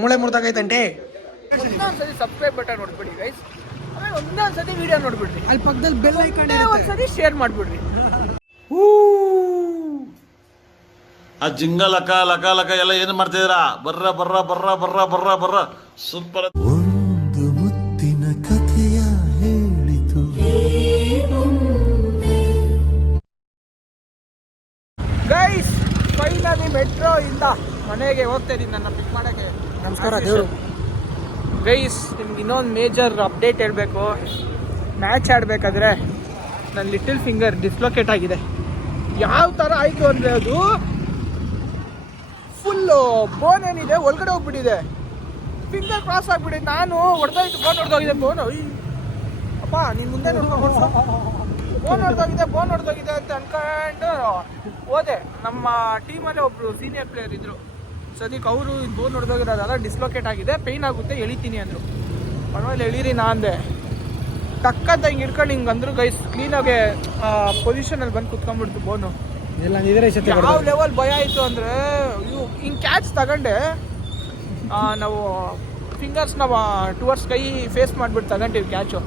ಮೂಳೆ ಮುರಿದಾಗೈತಂಟೆ. ಒಂದೊಂದ್ಸತಿ subscribe button ನೋಡ್ಬಿಡಿ guys, ಆಮೇಲೆ ಒಂದೊಂದ್ಸತಿ video ನೋಡ್ಬಿಡ್ರಿ, ಅಲ್ಲಿ ಪಕ್ಕದಲ್ಲಿ ಬೆಲ್ ಐಕಾನ್ ಒಂದ್ಸತಿ ಶೇರ್ ಮಾಡ್ಬಿಡ್ರಿ. ಆ ಜಿಂಗ ಲಕ ಲಕ ಲಕ ಎಲ್ಲ ಏನು ಮಾಡ್ತಿದ್ದೀರಾ? ಬರ್ರ ಬರ್ರ ಬರ್ರ ಬರ್ರ ಬರ್ರ ಬರ್ರ ಸೂಪರ್. ಒಂದು ಮುತ್ತಿನ ಕಥೆಯ ಹೇಳಿತು. ಗೈಸ್ ಫೈನಲಿ ಮೆಟ್ರೋ ಇಂದ ಮನೆಗೆ ಹೋಗ್ತಾ ಇದೀನಿ, ನನ್ನ ಪಿಕ್ ಮಾಡಕ್ಕೆ. ನಮಸ್ಕಾರ ದೇವರು. ಗೈಸ್ ನಿಮ್ಗೆ ಇನ್ನೊಂದು ಮೇಜರ್ ಅಪ್ಡೇಟ್ ಹೇಳಬೇಕು. ಮ್ಯಾಚ್ ಆಡಬೇಕಾದ್ರೆ ನನ್ನ ಲಿಟಲ್ ಫಿಂಗರ್ ಡಿಸ್ಲೊಕೇಟ್ ಆಗಿದೆ. ಯಾವ ಥರ ಆಯಿತು ಅಂದರೆ ಅದು ಫುಲ್ಲು ಬೋನ್ ಏನಿದೆ ಒಳಗಡೆ ಹೋಗ್ಬಿಟ್ಟಿದೆ, ಫಿಂಗರ್ ಕ್ರಾಸ್ ಆಗಿಬಿಟ್ಟಿದೆ. ನಾನು ಹೊಡೆದೋಯ್ತು, ಬೋನ್ ಹೊಡೆದೋಗಿದೆ. ಅಪ್ಪ ನೀನು ಮುಂದೆ ನೋಡ್ಕೊಂಡು ಬೋನ್ ಹೊಡೆದೋಗಿದೆ ಅಂತ ಅನ್ಕೊಂಡು ಹೋದೆ. ನಮ್ಮ ಟೀಮಲ್ಲೇ ಒಬ್ಬರು ಸೀನಿಯರ್ ಪ್ಲೇಯರ್ ಇದ್ದರು, ಸದ್ಯಕ್ಕೆ ಅವರು ಬೋನ್ ಹೊಡೆದೋಗಿರೋದಲ್ಲ, ಡಿಸ್ಲೊಕೇಟ್ ಆಗಿದೆ, ಪೇಯ್ನ್ ಆಗುತ್ತೆ, ಎಳಿತೀನಿ ಅಂದರು. ಪರವಾಗಿಲ್ಲ ಎಳೀರಿ ನಾ ಅಂದೆ. ಟಕ್ಕಂತ ಹಿಂಗೆ ಹಿಡ್ಕೊಂಡು ಹಿಂಗೆ ಅಂದರು ಗೈಸ್, ಕ್ಲೀನಾಗೆ ಪೊಸಿಷನಲ್ಲಿ ಬಂದು ಕುತ್ಕೊಂಡ್ಬಿಡ್ತು ಬೋನು. ಯಾವ ಲೆವೆಲ್ ಭಯ ಆಯಿತು ಅಂದರೆ, ಇವು ಹಿಂಗೆ ಕ್ಯಾಚ್ ತಗೊಂಡೆ, ನಾವು ಫಿಂಗರ್ಸ್ನ ಟುವರ್ಡ್ಸ್ ಕೈ ಫೇಸ್ ಮಾಡಿಬಿಟ್ಟು ತಗೊಂಡಿವಿ ಕ್ಯಾಚು.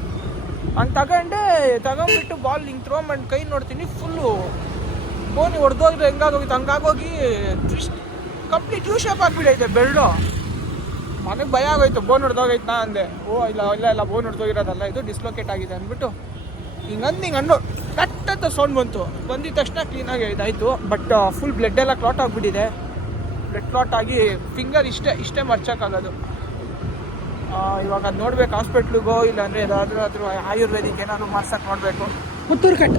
ಹಂಗೆ ತಗೊಂಡ್ಬಿಟ್ಟು ಬಾಲ್ ಹಿಂಗೆ ಥ್ರೋ ಮಾಡಿ ಕೈ ನೋಡ್ತೀನಿ, ಫುಲ್ಲು ಬೋನಿ ಹೊಡೆದೋಗಿದ್ರೆ ಹೆಂಗಾಗೋಗಿತ್ತು ಹಂಗಾಗೋಗಿ ಟ್ವಿಸ್ಟ್ ಕಂಪ್ಲೀಟ್ ಯೂ ಶೇಪ್ ಆಗಿಬಿಡೈತೆ ಬೆರಳು. ನನಗೆ ಭಯ ಆಗೋಯ್ತು, ಬೋನ್ ಹೊಡೆದೋಗೈತೆ ನಾ ಅಂದೆ. ಇಲ್ಲ ಬೋನ್ ಹೊಡೆದೋಗಿರೋದಲ್ಲ, ಇದು ಡಿಸ್ಲೊಕೇಟ್ ಆಗಿದೆ ಅಂದ್ಬಿಟ್ಟು ಹಿಂಗೆ ಅಂದು ಕಟ್ಟಂತ ಸೌಂಡ್ ಬಂದಿದ ತಕ್ಷಣ ಕ್ಲೀನಾಗಿ ಇದಾಯಿತು. ಬಟ್ ಫುಲ್ ಬ್ಲಡ್ ಎಲ್ಲ ಕ್ಲಾಟ್ ಆಗಿಬಿಟ್ಟಿದೆ. ಬ್ಲಡ್ ಕ್ಲಾಟ್ ಆಗಿ ಫಿಂಗರ್ ಇಷ್ಟೇ ಮರ್ಚೋಕ್ಕಾಗೋದು. ಇವಾಗ ಅದು ನೋಡ್ಬೇಕು, ಹಾಸ್ಪಿಟ್ಲಿಗೋ ಇಲ್ಲಾಂದರೆ ಯಾವುದಾದ್ರೂ ಆಯುರ್ವೇದಿಕ್ ಏನಾದರೂ ಮಾಡ್ಸಕ್ಕೆ ನೋಡಬೇಕು. ಪುತ್ತೂರು ಕಟ್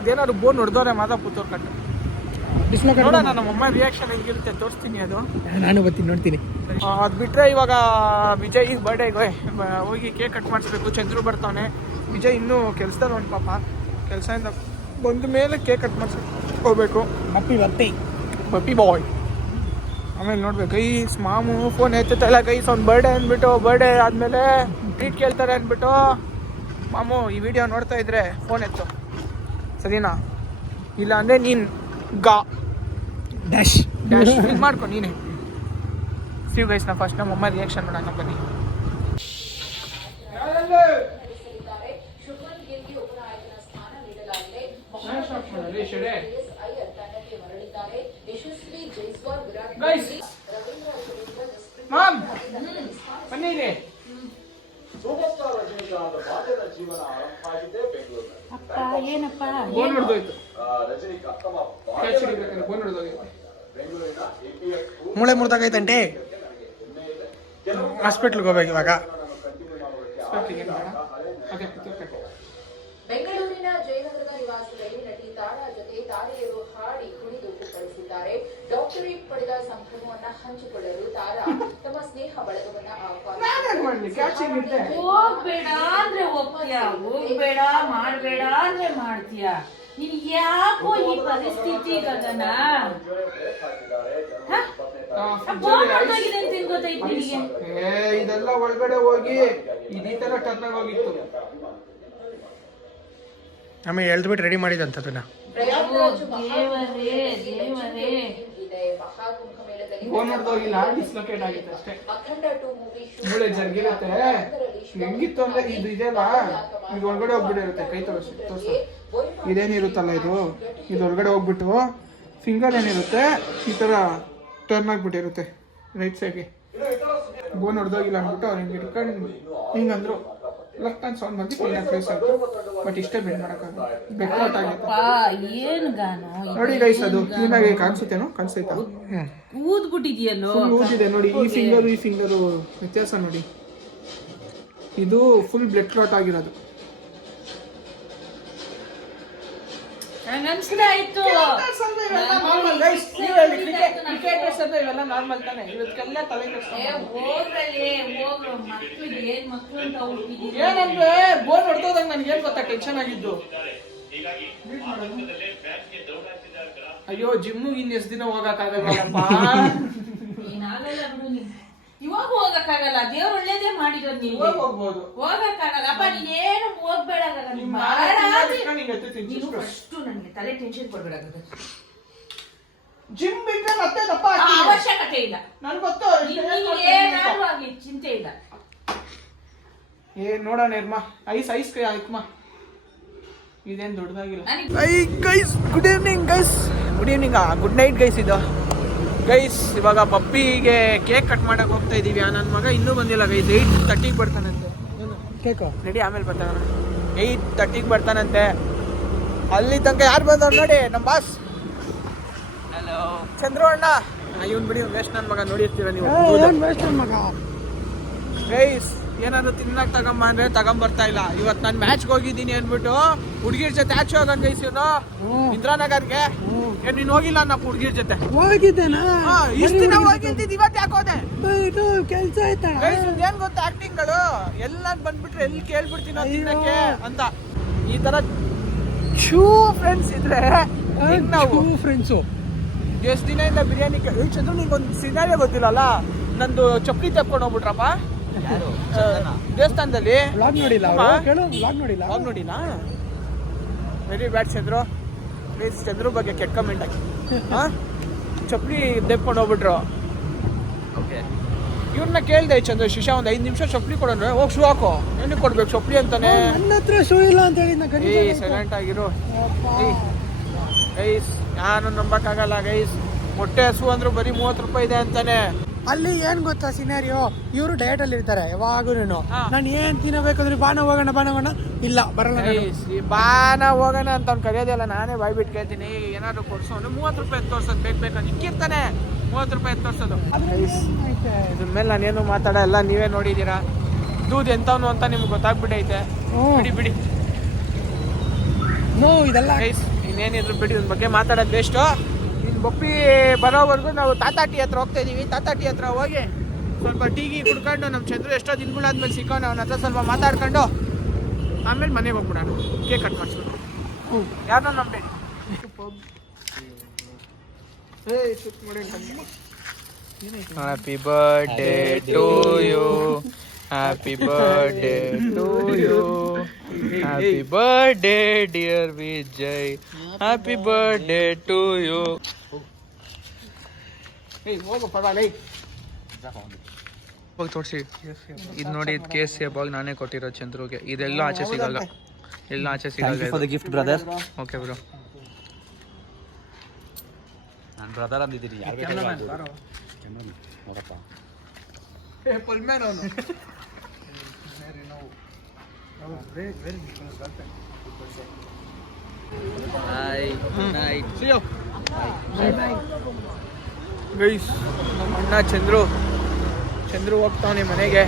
ಅದೇನಾದ್ರು ಬೋನ್ ಹೊಡೆದೋರೆ ಮಾತ್ರ ಪುತ್ತೂರು ಕಟ್ ಡಿಸ್ಲೊಕೇಟ್. ನೋಡೋಣ ನಮ್ಮಮ್ಮ ರಿಯಾಕ್ಷನ್ ಹೆಂಗಿರುತ್ತೆ ತೋರಿಸ್ತೀನಿ. ಅದು ನಾನು ಬರ್ತೀನಿ ನೋಡ್ತೀನಿ. ಅದು ಬಿಟ್ಟರೆ ಇವಾಗ ವಿಜಯ್ ಬರ್ಡೇಗೆ ಹೋಗಿ ಕೇಕ್ ಕಟ್ ಮಾಡಿಸ್ಬೇಕು. ಚಂದ್ರು ಬರ್ತಾವನೆ. ವಿಜಯ್ ಇನ್ನೂ ಕೆಲಸದಲ್ಲಿ ಒಂದು ಪಾಪ, ಕೆಲಸದಿಂದ ಬಂದ ಮೇಲೆ ಕೇಕ್ ಕಟ್ ಮಾಡಿಸ್ಬೇಕು ಹೋಗ್ಬೇಕು. ಪಪ್ಪಿ ಬಾಯ್. ಆಮೇಲೆ ನೋಡ್ಬೇಕು ಈ ಮಾಮು ಫೋನ್ ಎತ್ತಲ್ಲ ಗೈಸ್, ಅವ್ನು ಬರ್ಡೇ ಅಂದ್ಬಿಟ್ಟು, ಬರ್ಡೇ ಆದಮೇಲೆ ಟ್ರೀಟ್ ಕೇಳ್ತಾರೆ ಅಂದ್ಬಿಟ್ಟು. ಮಾಮು ಈ ವಿಡಿಯೋ ನೋಡ್ತಾ ಇದ್ರೆ ಫೋನ್ ಎತ್ತು ಸರಿನಾ, ಇಲ್ಲ ಅಂದರೆ ನೀನು ಡ್ಯಾಶ್ ಇದು ಮಾಡ್ಕೊ ನೀನೇ. ಸಿವ್ ಗೈಸ್, ನಾ ಫಸ್ಟ್ ನಮ್ಮಮ್ಮ ರಿಯಾಕ್ಷನ್ ಮಾಡೋಣ ಬನ್ನಿ. ಮಾಮ್ ಬನ್ನಿ ಇಲ್ಲಿ. ಬೋನ್ ಹೊಡೆದೋಯ್ತು, ಬೋನ್ ಹೊಡೆದೋಗೈತೆ. ಮೂಳೆ ಮುರಿದಾಗೈತಂಟೆ. ಹಾಸ್ಪಿಟ್ಲಿಗೆ ಹೋಗ್ಬೇಕು ಇವಾಗ. ಬೆಂಗಳೂರಿನ ಜಯನಗರದ ನಿವಾಸದಲ್ಲಿ ನಟಿ ತಾರಾ ಜೊತೆ ತಾರೆಯರು ಹಾಡಿ ಕುಣಿದು ಕುಪ್ಪಳಿಸಿದ್ದಾರೆ. ಡಾಕ್ಟರೇಟ್ ಪಡೆದ ಸಂಭ್ರಮವನ್ನ ಹಂಚಿಕೊಳ್ಳಲು ತಾರಾ ತಮ್ಮ ಸ್ನೇಹ ಬಳಗವನ್ನ ಹೋಗ್ಬೇಡ ಅಂದ್ರೆ ಹೋಗ್ತೀಯ, ಹೋಗ್ಬೇಡ ಮಾಡ್ಬೇಡ ಅಂದ್ರೆ ಮಾಡ್ತೀಯ. ನೀನ್ ಯಾಕೋ ಈ ಪರಿಸ್ಥಿತಿ ಗಗನ? ಇದೆಲ್ಲ ಒಳಗಡೆ ಹೋಗಿ ಇದೇ ತರ ಟರ್ನ್ ಹೋಗಿತ್ತು. ಆಮೇಲೆ ಎಳ್ದ್ಬಿಟ್ಟು ರೆಡಿ ಮಾಡಿದಂಥದನ್ನ. ಫೋನ್ ಹೊಡೆದೋಗಿಲ್ಲ, ಡಿಸ್ಲೊಕೇಟ್ ಆಗಿತ್ತು ಅಷ್ಟೇ. ಮೂಳೆ ಜರ್ಗಿರುತ್ತೆ. ಹೆಂಗಿತ್ತು ಅಂದ್ರೆ ಇದು ಇದೆಲ್ಲ, ಇದು ಒಳಗಡೆ ಹೋಗ್ಬಿಟ್ಟಿರುತ್ತೆ. ಕೈ ತೋರಿಸ ಇದೇನಿರುತ್ತಲ್ಲ, ಇದು ಒಳಗಡೆ ಹೋಗ್ಬಿಟ್ಟು ಫಿಂಗರ್ ಏನಿರುತ್ತೆ ಈ ಥರ ಟರ್ನ್ ಆಗಿಬಿಟ್ಟಿರುತ್ತೆ ರೈಟ್ ಸೈಡ್ಗೆ. ಬೋನ್ ಹೊಡೆದೋಗಿಲ್ಲ ಅಂದ್ಬಿಟ್ಟು ಅವ್ರು ಹಿಂಗೆ ಇಟ್ಕೊಂಡು ಹಿಂಗಂದ್ರು. ಲೆಫ್ಟ್ ಹ್ಯಾಂಡ್ ಸೌಂಡ್ ಬಂದು ಕ್ಲೀನಾಗಿ ಫೇಸ್ ಆಯಿತು. ಬಟ್ ಇಷ್ಟೇ ಬೆಂಡ್ ಮಾಡೋಕ್ಕಾಗಲ್ಲ, ಬೆಕ್ಕಾಟ್ ಆಗಿತ್ತು ನೋಡಿ ಗೈಸ್. ಅದು ಕ್ಲೀನಾಗಿ ಕಾಣಿಸುತ್ತೇನೋ, ಕಾಣಿಸ್ತೈತಾ? ಊದ್ಬಿಟ್ಟಿದೆಯಲ್ಲೋ, ಫುಲ್ ಊದಿದೆ ನೋಡಿ. ಈ ಫಿಂಗರು ವ್ಯತ್ಯಾಸ ನೋಡಿ. ಇದು ಫುಲ್ ಬ್ಲಡ್ ಕ್ಲಾಟ್ ಆಗಿರೋದು. ಇವೆಲ್ಲ ನಾರ್ಮಲ್ ತಾನೆ, ಇವಕ್ಕೆಲ್ಲ ತಲೆ ಏನಂದ್ರೆ ಬೋನ್ ಹೊಡೆದೋದಂಗ ನನ್ಗೇನ್ ಗೊತ್ತಾ ಟೆನ್ಷನ್ ಆಗಿದ್ದು. ಅಯ್ಯೋ ಜಿಮ್ಮಿಗೆ ಇನ್ನು ಎಷ್ಟು ದಿನ ಹೋಗಕ್ಕಾಗಲ್ಲಪ್ಪ. ಇವಾಗ ಹೋಗಕ್ಕಾಗಲ್ಲ, ದೇವ್ರು ಒಳ್ಳೇದೇ ಮಾಡಿರೋದು. ನೀವು ಹೋಗ್ಬೋದು, ಹೋಗಕ್ಕಾಗಲ್ಲ ಅಪ್ಪ, ನೀನೇನು ಹೋಗ್ಬೇಡ. ಫಸ್ಟ್ ನನಗೆ ತಲೆ ಟೆನ್ಷನ್ ಕೊಡ್ಬೇಡ. ಜಿಮ್ ಬಿಟ್ಟರೆ ಮತ್ತೆ ದಪ್ಪ ಆ ಅವಶ್ಯಕತೆ ಇಲ್ಲ. ನನ್ಗೆ ಗೊತ್ತು ನಿನ್ಗೆ ಏನಾದ್ರೂ ಆಗ್ಲಿ ಚಿಂತೆ ಇಲ್ಲ. ನೋಡೋಣ ನಿರ್ಮಾ ಐಸ್ ಆಯ್ತಮ್ಮ ಇದೇನು ದೊಡ್ಡದಾಗಿಲ್ಲ. ನನಗೆ guys good evening guys, good evening good night guys. ಇದು ಗೈಸ್ ಇವಾಗ ಪಪ್ಪಿಗೆ ಕೇಕ್ ಕಟ್ ಮಾಡಕ್ಕೆ ಹೋಗ್ತಾ ಇದೀವಿ. ನನ್ನ ಮಗ ಇನ್ನೂ ಬಂದಿಲ್ಲ ಗೈಸ್. 8:30 ಬರ್ತಾನಂತೆ. ಕೇಕು ನಡಿ ಆಮೇಲೆ ಬರ್ತಾನ. 8:30 ಬರ್ತಾನಂತೆ. ಅಲ್ಲಿ ತನಕ ಯಾರು ಬಂದವ್ರು ನೋಡಿ, ನಮ್ಮ ಬಾಸ್. ಹಲೋ ಚಂದ್ರು ಅಣ್ಣ. ಇವನ್ ಬಿಡಿ ವೇಸ್ಟ್ ನನ್ನ ಮಗ, ನೋಡಿರ್ತೀರ ನೀವು. ಮಗ ಗೈಸ್ ಏನಾದ್ರು ತಿನ್ನಕ್ ತಗೊಂಬ ಅಂದ್ರೆ ತಗೊಂಬರ್ತಾ ಇಲ್ಲ. ಇವತ್ತು ನಾನು ಮ್ಯಾಚ್ಗೆ ಹೋಗಿದ್ದೀನಿ ಅಂದ್ಬಿಟ್ಟು ಹುಡುಗಿರ್ ಜೊತೆ ಆಚೆ ಹೋಗನ್ ಗೈಸ್. ಇವನು ಇಂದ್ರಾನಗರ್ಗೆ. ನೀನ್ ಹೋಗಿಲ್ಲ ಅನ್ನಪ್ಪ ಹುಡುಗಿರ್ ಜೊತೆ. ಹೋಗಿದ್ದೇನಾ? ಇಷ್ಟು ದಿನ ಹೋಗಿದ್ದಿದ್ದು ಇವತ್ತು ಯಾಕೆ ಹೋದೆ? ಇದು ಕೆಲಸ ಆಯ್ತಾ? ಗೈಸ್ ಏನ್ ಗೊತ್ತಾ ಆಕ್ಟಿಂಗ್ಗಳು ಎಲ್ಲ ಬಂದ್ಬಿಟ್ರೆ ಎಲ್ಲಿ ಕೇಳ್ಬಿಡ್ತೀನೋ ತಿನ್ನಕ್ಕೆ ಅಂತ. ಈ ತರ ಶೂ ಫ್ರೆಂಡ್ಸ್ ಇದ್ರೆ ನಾವು ಫ್ರೆಂಡ್ಸು ಎಷ್ಟು ದಿನದಿಂದ ಬಿರಿಯಾನಿ ಚಂದ್ರು ನಿಂಗೊಂದು ಸಿನಾರಿಯೋ ಗೊತ್ತಿಲ್ಲಲ್ಲ. ನಂದು ಚಪ್ಪಲಿ ತೆಪ್ಕೊಂಡು ಹೋಗ್ಬಿಟ್ರಪ್ಪ ದೇವಸ್ಥಾನದಲ್ಲಿ. ವ್ಲಾಗ್ ನೋಡಿಲ್ಲ ಅವ್ರು? ಕೇಳು, ವ್ಲಾಗ್ ನೋಡಿಲ್ಲ. ಅವಾಗ ನೋಡಿಲ್ಲ. Very bad Chandru. Please Chandru ಬಗ್ಗೆ ಕೆಟ್ಟ ಕಮೆಂಟ್ ಹಾಕಿ. ಚಪ್ಪಲಿ ತೆಪ್ಕೊಂಡು ಹೋಗ್ಬಿಟ್ರು. ಓಕೆ ಇವ್ರನ್ನ ಕೇಳಿದೆ ಚಂದ್ರು, ಶಿಶಾ ಒಂದು 5 ನಿಮಿಷ ಚಪ್ಪಲಿ ಕೊಡೋಣ. ಹೋಗಿ ಶೂ ಹಾಕೋ. ಏನಕ್ಕೆ ಕೊಡ್ಬೇಕು ಚಪ್ಪಲಿ ಅಂತಾನೆ. ನನ್ನ ಹತ್ರ ಶೂ ಇಲ್ಲ ಅಂತ ಹೇಳಿ ಸೈಲೆಂಟ್ ಆಗಿರು ಗೈಸ್. ನಾನು ನಂಬಕ್ಕಾಗಲ್ಲ ಗೈಸ್. ಮೊಟ್ಟೆ ಹಸು ಅಂದ್ರು ಬರೀ 30 ರೂಪಾಯಿ ಇದೆ ಅಂತಾನೆ. ಅಲ್ಲಿ ಏನ್ ಗೊತ್ತಾ ಸಿನಾರಿಯೋ, ಇವರು ಡಯಟ್ ಅಲ್ಲಿ ಇರ್ತಾರೆ ಯಾವಾಗೂ. ಹಾ. ನಾನು ಏನ್ ತಿನ್ನಬೇಕಂದ್ರೆ ಬಾಣ ಹೋಗೋಣ ಇಲ್ಲ ಬರಲ್ಲ ನಾನು. ಈ ಬಾನ ಹೋಗೋಣ ಅಂತ ಅವ್ನು ಕರೆಯೋದಿಲ್ಲ. ನಾನೇ ಬಾಯ್ ಬಿಟ್ಟು ಕೇಳ್ತೀನಿ ಏನಾದ್ರು ಕೊಡ್ಸೋನು. 30 ರೂಪಾಯಿ ತೋರ್ಸೋದು ಬೇಕಂತ ಇಕ್ಕಿರ್ತಾನೆ. 30 ರೂಪಾಯಿ ತೋರ್ಸೋದು. ಇದ್ರ ಮೇಲೆ ನಾನೇನು ಮಾತಾಡಲ್ಲ, ನೀವೇ ನೋಡಿದ್ದೀರಾ. ದೂದ್ ಎಂತವನು ಅಂತ ನಿಮ್ಗೆ ಗೊತ್ತಾಗ್ಬಿಟ್ಟೈತೆ. ಬಿಡಿ ನೋ ಇದೆಲ್ಲ ಗೈಸ್ ಇನ್ನೇನಿದ್ರು ಬಿಡಿ. ಇದ್ರ ಬಗ್ಗೆ ಮಾತಾಡೋದು ಬೇಸ್ಟು. ಇನ್ನು ಬಪ್ಪಿ ಬರೋವರೆಗೂ ನಾವು ತಾತಾಟಿ ಹತ್ರ ಹೋಗ್ತಾ ಇದೀವಿ. ತಾತಾಟಿ ಹತ್ರ ಹೋಗಿ ಸ್ವಲ್ಪ ಟೀಗಿ ಕುಡ್ಕೊಂಡು ನಮ್ಮ ಚಂದ್ರು ಎಷ್ಟೋ ದಿನಗಳಾದ್ಮೇಲೆ ಸಿಕ್ಕೊಂಡು ಅವನ ಹತ್ರ ಸ್ವಲ್ಪ ಮಾತಾಡ್ಕೊಂಡು ಆಮೇಲೆ ಮನೆಗೆ ಹೋಗ್ಬಿಡೋಣ. ಕೇಕ್ ಕಟ್ ಮಾಡಿಸ್ಬಿಟ್ಟು ಯಾರನ್ನ ನಂಬೇಡಿ. Happy birthday to you. Happy birthday to you. Happy birthday dear Vijay. Happy birthday to you. ಹೋಗು ಪರವಾಗಿಲ್ಲ. ಹೋಗಿ ತೋರಿಸಿ. ಇದು ನೋಡಿ, ಇದು ಕೇಸ್ ಬಾಗ್ ನಾನೇ ಕೊಟ್ಟಿರೋ ಚಂದ್ರುಗೆ. ಇದೆಲ್ಲ ಆಚೆ ಸಿಗಲ್ಲ, ಎಲ್ಲ ಆಚೆ ಸಿಗಲ್ಲ. For the gift brother. Okay bro. ನಾನು ಬ್ರದರ್ ಅಂದಿದ್ದೀನಿ. ಯಾರು ನೋಡಪ್ಪ ಗೈಸ್ ನಮ್ಮ ಅಣ್ಣ ಚಂದ್ರು ಹೋಗ್ತಾವನೆ ಮನೆಗೆ.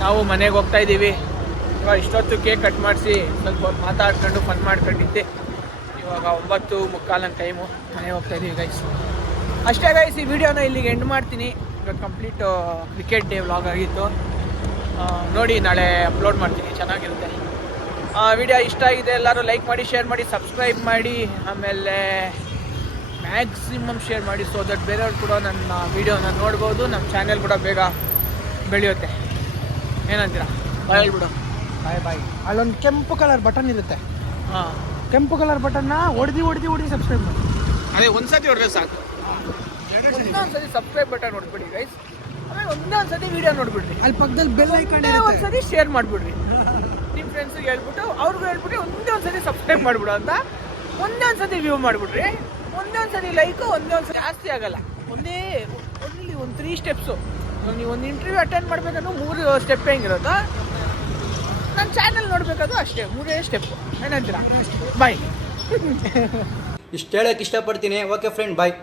ನಾವು ಮನೆಗೆ ಹೋಗ್ತಾ ಇದ್ದೀವಿ. ಇವಾಗ ಇಷ್ಟೊತ್ತು ಕೇಕ್ ಕಟ್ ಮಾಡಿಸಿ ಸ್ವಲ್ಪ ಮಾತಾಡ್ಕೊಂಡು ಫನ್ ಮಾಡ್ಕೊಂಡಿದ್ದೆ. ಇವಾಗ 9:45 ನನ್ನ ಟೈಮು. ಮನೆಗೆ ಹೋಗ್ತಾ ಇದ್ದೀವಿ ಗೈಸ್. ಅಷ್ಟೇ ಗೈಸ್, ಈ ವಿಡಿಯೋನ ಇಲ್ಲಿಗೆ ಎಂಡ್ ಮಾಡ್ತೀನಿ. ಇವಾಗ ಕಂಪ್ಲೀಟ್ ಕ್ರಿಕೆಟ್ ಡೇ ವ್ಲಾಗ್ ಆಗಿತ್ತು. ನೋಡಿ ನಾಳೆ ಅಪ್ಲೋಡ್ ಮಾಡ್ತೀನಿ, ಚೆನ್ನಾಗಿರುತ್ತೆ. ವಿಡಿಯೋ ಇಷ್ಟ ಆಗಿದೆ ಎಲ್ಲರೂ ಲೈಕ್ ಮಾಡಿ, ಶೇರ್ ಮಾಡಿ, ಸಬ್ಸ್ಕ್ರೈಬ್ ಮಾಡಿ, ಆಮೇಲೆ ಮ್ಯಾಕ್ಸಿಮಮ್ ಶೇರ್ ಮಾಡಿ. ಸೊ ದಟ್ ಬೇರೆಯವ್ರು ಕೂಡ ನನ್ನ ವೀಡಿಯೋನ ನೋಡ್ಬೋದು. ನಮ್ಮ ಚಾನೆಲ್ ಕೂಡ ಬೇಗ ಬೆಳೆಯುತ್ತೆ. ಏನಂತೀರಾ? ಹೇಳ್ಬಿಡು. ಬಾಯ್. ಅಲ್ಲೊಂದು ಕೆಂಪು ಕಲರ್ ಬಟನ್ ಇರುತ್ತೆ. ಹಾಂ, ಕೆಂಪು ಕಲರ್ ಬಟನ್ನ ಹೊಡೆದು ಸಬ್ಸ್ಕ್ರೈಬ್ ಮಾಡಿ. ಅದೇ ಒಂದ್ಸತಿ ಹೊಡೆದ್ರೆ ಸಾಕು. ಒಂದೊಂದ್ಸತಿ ಸಬ್ಸ್ಕ್ರೈಬ್ ಬಟನ್ ನೋಡ್ಬಿಡಿ ಗೈಸ್. ಆಮೇಲೆ ಒಂದೊಂದ್ಸತಿ ವಿಡಿಯೋ ನೋಡ್ಬಿಡ್ರಿ. ಅಲ್ಲಿ ಪಕ್ಕದಲ್ಲಿ ಬೆಲ್ ಐಕಾನ್ ಒಂದ್ಸತಿ ಶೇರ್ ಮಾಡಿಬಿಡ್ರಿ. ನಿಮ್ಮ ಫ್ರೆಂಡ್ಸಿಗೆ ಹೇಳ್ಬಿಟ್ಟು ಅವ್ರಿಗೂ ಹೇಳ್ಬಿಟ್ಟು ಒಂದೊಂದ್ಸತಿ ಸಬ್ಸ್ಕ್ರೈಬ್ ಮಾಡಿಬಿಡು ಅಂತ. ಒಂದೊಂದ್ಸತಿ ವ್ಯೂ ಮಾಡಿಬಿಡ್ರಿ. ಒಂದೊಂದ್ಸತಿ ಲೈಕು, ಒಂದೊಂದ್ಸತಿ ಜಾಸ್ತಿ ಆಗಲ್ಲ. ಓನ್ಲಿ ಒಂದು 3 ಸ್ಟೆಪ್ಸು. ನೀವು ಒಂದು ಇಂಟರ್ವ್ಯೂ ಅಟೆಂಡ್ ಮಾಡ್ಬೇಕಂದ್ರೆ 3 ಸ್ಟೆಪ್ ಹೆಂಗಿರುತ್ತೋ ನನ್ನ ಚಾನಲ್ ನೋಡ್ಬೇಕಾದ್ರು ಅಷ್ಟೇ 3 ಸ್ಟೆಪ್ಪು. ಏನಂತೀರಾ? ಬಾಯ್. ಇಷ್ಟು ಹೇಳಕ್ಕೆ ಇಷ್ಟಪಡ್ತೀನಿ. ಓಕೆ ಫ್ರೆಂಡ್, ಬಾಯ್.